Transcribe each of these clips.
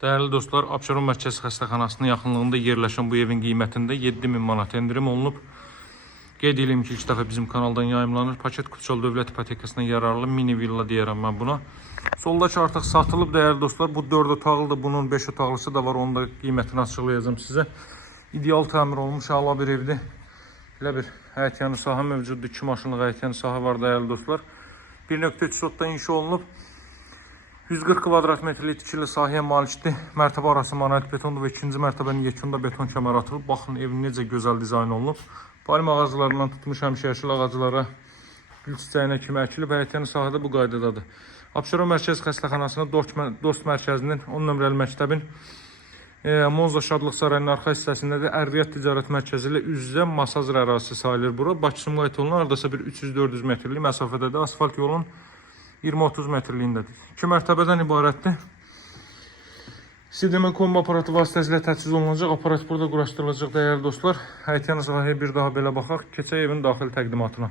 Değerli dostlar, Abşeron Mərkəzi Xəstəxanasının yaxınlığında yerləşən bu evin qiymətində 7000 manat endirim olunub. Qeyd edeyim ki, ilk dəfə bizim kanaldan yayımlanır. Paket Kutsal Dövlət İpotekasına yararlı mini villa deyərəm mən buna. Soldakı artıq satılıb değerli dostlar. Bu 4 otaqlıdır, bunun 5 otaqlısı da var. Onun da qiymətini açıqlayacağım sizə. İdeal təmir olmuş, əla bir evdir. Elə bir həyətyanı sahə mövcuddur. 2 maşınlıq həyətyanı sahə var değerli dostlar. 1.3 sotda inşa olunub. 140 kvadrat metrli tikili sahəyə malikdir. Mərtəbə arası monolit betondur və ikinci mərtəbənin yekunda beton kəmər atılıb. Baxın evin necə gözəl dizayn olunub. Palma ağaclarından tutmuş həmişəyaşıl ağaclara, gül çiçəyinə kimi əkilib. Həyətyanı sahədə bu qaydadadır. Abşeron Mərkəzi Xəstəxanasının Dost mərkəzinin 10 nömrəli məktəbin Monza Şadlıq Sarayının arxa hissəsindədir. Ərriyyat Ticarət Mərkəzi ilə üz-üzə Masazır ərazisi sayılır bura. Bakı Sumqayıt yolunun aradasa bir 300-400 metrlik məsafədədir. Asfalt yolun 20-30 metrliyindədir. 2 mərtəbədən ibarətdir. Sidrmen kombi aparatı vasitəsilə təchiz olunacaq. Aparat burada quraşdırılacaq değerli dostlar. Həyətyanı sahəyə bir daha belə baxaq. Keçək evin daxili təqdimatına.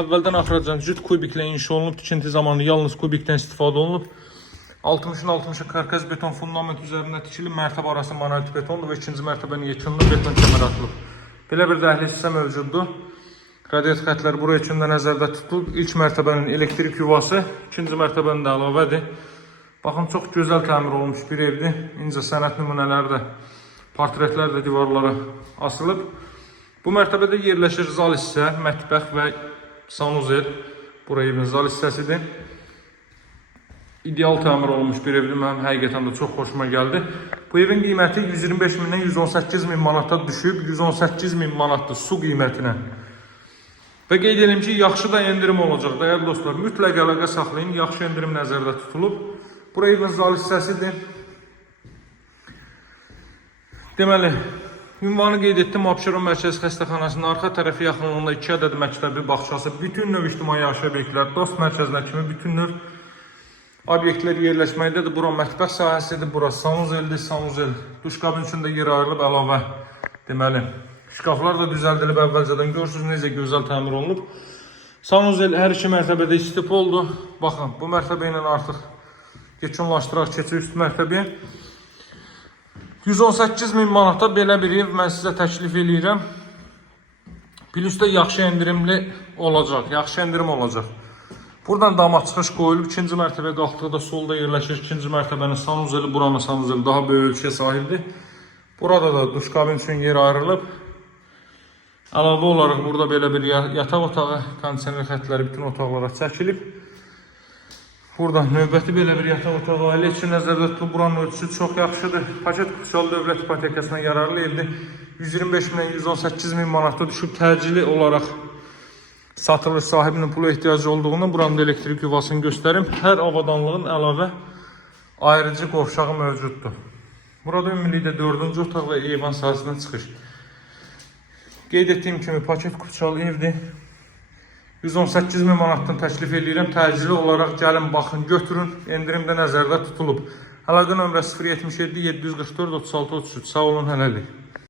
Əvvəldən axıracan cüt kubiklə inşa olunub. Tikinti zamanı yalnız kubikdən istifadə olunub. 60-60 karkaz beton fundament üzərində tikili mərtəbə arası monolit betondur və ikinci mərtəbənin yekunda beton kəmər atılıb. Belə bir dəhliz isə mövcuddur. Radiat xətləri buraya üçün də nəzərdə tutulub. İlk mərtəbənin elektrik yuvası, ikinci mərtəbənin də əlavədir. Baxın, çox gözəl təmir olmuş bir evdir. İncə sənət nümunələri də, portretlər də divarlara asılıb. Bu mərtəbədə yerləşir zal hissə, mətbəx və sanuzel. Buraya evin zal hissəsidir. İdeal təmir olmuş bir evdir. Mənim həqiqətən də çox xoşuma gəldi. Bu evin qiyməti 125 mindən 118 min manata düşüb. 118 min manatdır su qiymətinə. Və qeyd edelim ki, yaxşı da endirim olacaq. Değerli dostlar, mütləq əlaqə saxlayın. Yaxşı endirim nəzərdə tutulub. Buraya evin zal hissəsidir. Deməli, ünvanı qeyd etdim. Abşeron Mərkəzi Xəstəxanasının arxa tərəfi yaxınlığında 2 ədəd məktəbi, bağçası, bütün növ ictimai yaşayış obyektlər, dost mərkəzinə kimi bütün növ obyektlər yerləşməkdədir. Bura mətbəx sahəsidir. Bura sanuzeldir. Sanuzel duş qabın içində yer ayrılıb əlavə. Deməli, şkaflar da düzəldilib əvvəlcədən. Görürsünüz necə gözəl təmir olunub. Sanuzel hər iki mərtəbədə istif oldu. Baxın, bu mərtəbə ilə artıq yekunlaşdıraq, keçək üst mərtəbəyə. 118 min manata belə bir ev mən sizə təklif eləyirəm. Plusda yaxşı endirimli olacaq. Yaxşı endirim olacaq. Buradan dama çıxış qoyulub. İkinci mərtəbəyə qalxdıqda solda yerləşir. İkinci mərtəbənin sanuzeli, buranın sanuzeli daha böyük ölçüyə sahibdir. Burada da duş kabin üçün yer ayrılıb. Əlavə olaraq burada belə bir yataq otağı, kondisioner xətləri bütün otaqlara çəkilib. Burada növbəti belə bir yataq otağı ailə üçün nəzərdə tutulub. Buranın ölçüsü çox yaxşıdır. Paket Kutsal Dövlət İpotekasına yararlı evdir. 125 mindən 118 min manata düşüb təcili olaraq satılır. Sahibinin pula ehtiyacı olduğundan buranın da elektrik yuvasını göstərim. Hər avadanlığın əlavə ayrıcı qovşağı mövcuddur. Burada ümumilikdə 4-cü otaq və eyvan sahəsindən çıxış. Qeyd etdiyim kimi paket Kutsal evdir. 118 min manatdan təklif edirəm. Təcili olaraq gəlin, baxın, götürün. Endirim də nəzərdə tutulub. Əlaqə nömrəsi 077 744 36 33. Sağ olun, hələlik.